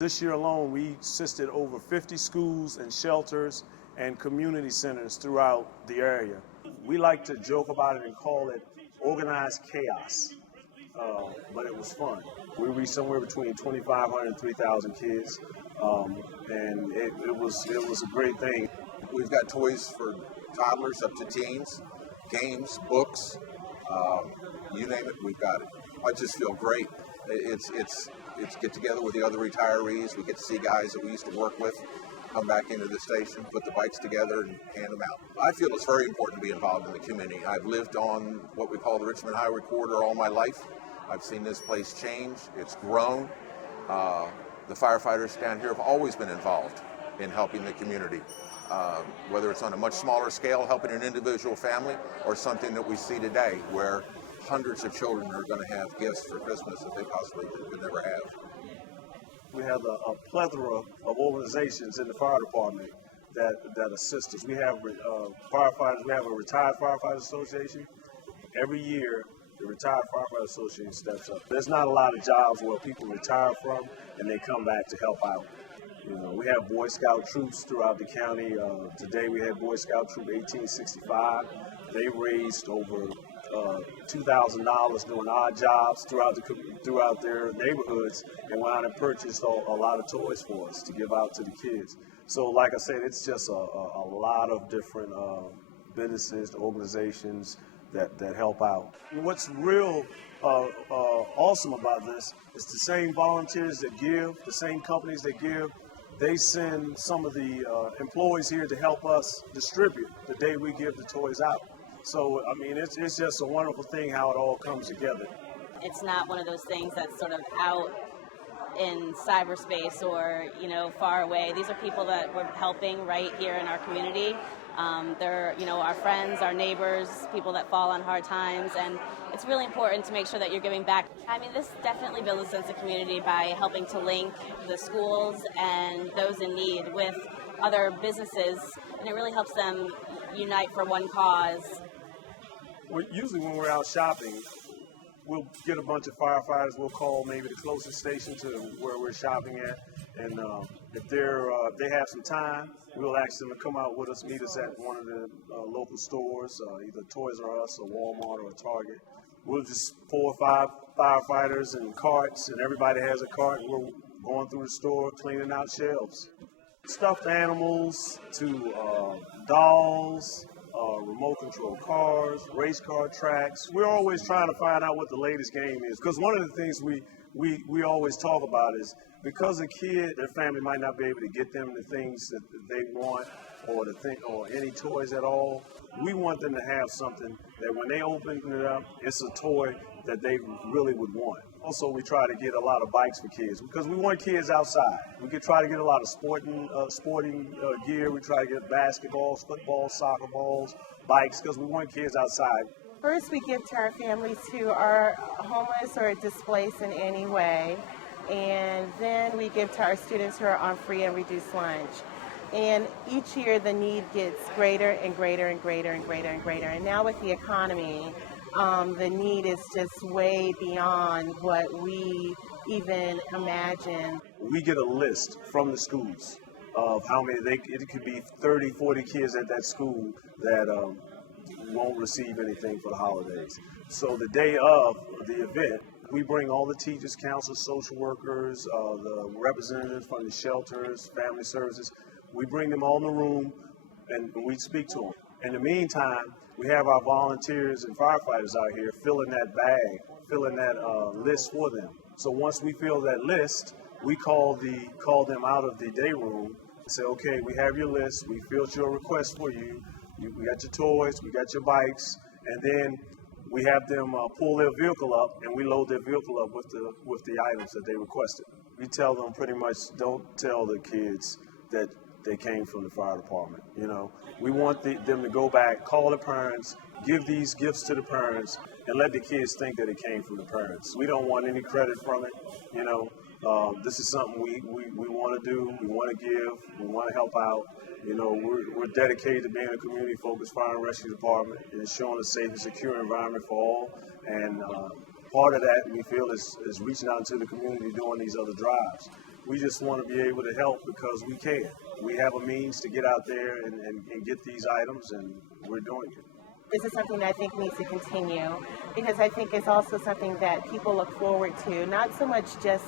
This year alone, we assisted over 50 schools and shelters and community centers throughout the area. We like to joke about it and call it organized chaos, but it was fun. We reached somewhere between 2,500 and 3,000 kids, and it was a great thing. We've got toys for toddlers up to teens, games, books, you name it, we've got it. I just feel great. It's get together with the other retirees. We get to see guys that we used to work with come back into the station, put the bikes together and hand them out. I feel it's very important to be involved in the community. I've lived on what we call the Richmond Highway Corridor all my life. I've seen this place change. It's grown. The firefighters down here have always been involved in helping the community, whether it's on a much smaller scale, helping an individual family, or something that we see today where hundreds of children are going to have gifts for Christmas that they possibly could never have. We have a plethora of organizations in the fire department that assist us. We have firefighters. We have a retired firefighters association. Every year, the retired firefighters association steps up. There's not a lot of jobs where people retire from and they come back to help out. You know, we have Boy Scout troops throughout the county. Today we had Boy Scout Troop 1865. They raised over $2,000 doing odd jobs throughout their neighborhoods, and went out and purchased a lot of toys for us to give out to the kids. So, like I said, it's just a lot of different businesses, organizations that help out. And what's real awesome about this is the same volunteers that give, the same companies that give. They send some of the employees here to help us distribute the day we give the toys out. So, I mean, it's just a wonderful thing how it all comes together. It's not one of those things that's sort of out in cyberspace or, far away. These are people that we're helping right here in our community. They're, our friends, our neighbors, people that fall on hard times, and it's really important to make sure that you're giving back. I mean, this definitely builds a sense of community by helping to link the schools and those in need with other businesses, and it really helps them unite for one cause. Well, usually when we're out shopping, we'll get a bunch of firefighters. We'll call maybe the closest station to where we're shopping at, and if they have some time, we'll ask them to come out with us, meet us at one of the local stores, either Toys R Us or Walmart or Target. We'll just 4 or 5 firefighters and carts, and everybody has a cart. We're going through the store, cleaning out shelves. Stuffed animals to dolls, remote control cars, race car tracks. We're always trying to find out what the latest game is, because one of the things we always talk about is because a kid, their family might not be able to get them the things that they want or any toys at all. We want them to have something that when they open it up, it's a toy that they really would want. Also, we try to get a lot of bikes for kids because we want kids outside. We could try to get a lot of sporting gear. We try to get basketballs, footballs, soccer balls, bikes, because we want kids outside. First, we give to our families who are homeless or displaced in any way. And then we give to our students who are on free and reduced lunch. And each year the need gets greater and greater and greater and greater and greater. And now with the economy, the need is just way beyond what we even imagine. We get a list from the schools of how many, it could be 30, 40 kids at that school that won't receive anything for the holidays. So the day of the event, we bring all the teachers, counselors, social workers, the representatives from the shelters, family services. We bring them all in the room and we speak to them. In the meantime, we have our volunteers and firefighters out here filling that bag, filling that list for them. So once we fill that list, we call them out of the day room and say, okay, we have your list, we filled your request for you, we got your toys, we got your bikes, and then we have them pull their vehicle up, and we load their vehicle up with the items that they requested. We tell them pretty much, don't tell the kids that they came from the fire department. We want them to go back, call the parents, give these gifts to the parents, and let the kids think that it came from the parents. We don't want any credit from it. This is something we want to do. We want to give. We want to help out. We're dedicated to being a community-focused fire and rescue department and ensuring a safe and secure environment for all. And part of that, we feel, is reaching out into the community doing these other drives. We just want to be able to help because we can. We have a means to get out there and get these items, and we're doing it. This is something that I think needs to continue because I think it's also something that people look forward to, not so much just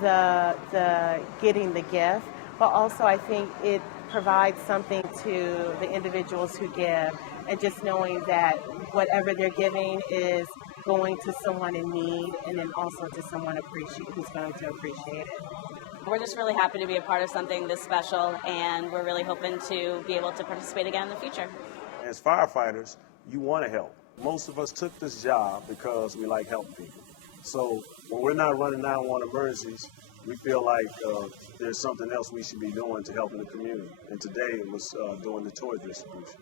the getting the gift, but also I think it provides something to the individuals who give, and just knowing that whatever they're giving is going to someone in need, and then also to someone who's going to appreciate it. We're just really happy to be a part of something this special, and we're really hoping to be able to participate again in the future. As firefighters, you want to help. Most of us took this job because we like helping people. So when we're not running 911 emergencies, we feel like there's something else we should be doing to help in the community. And today it was doing the toy distribution.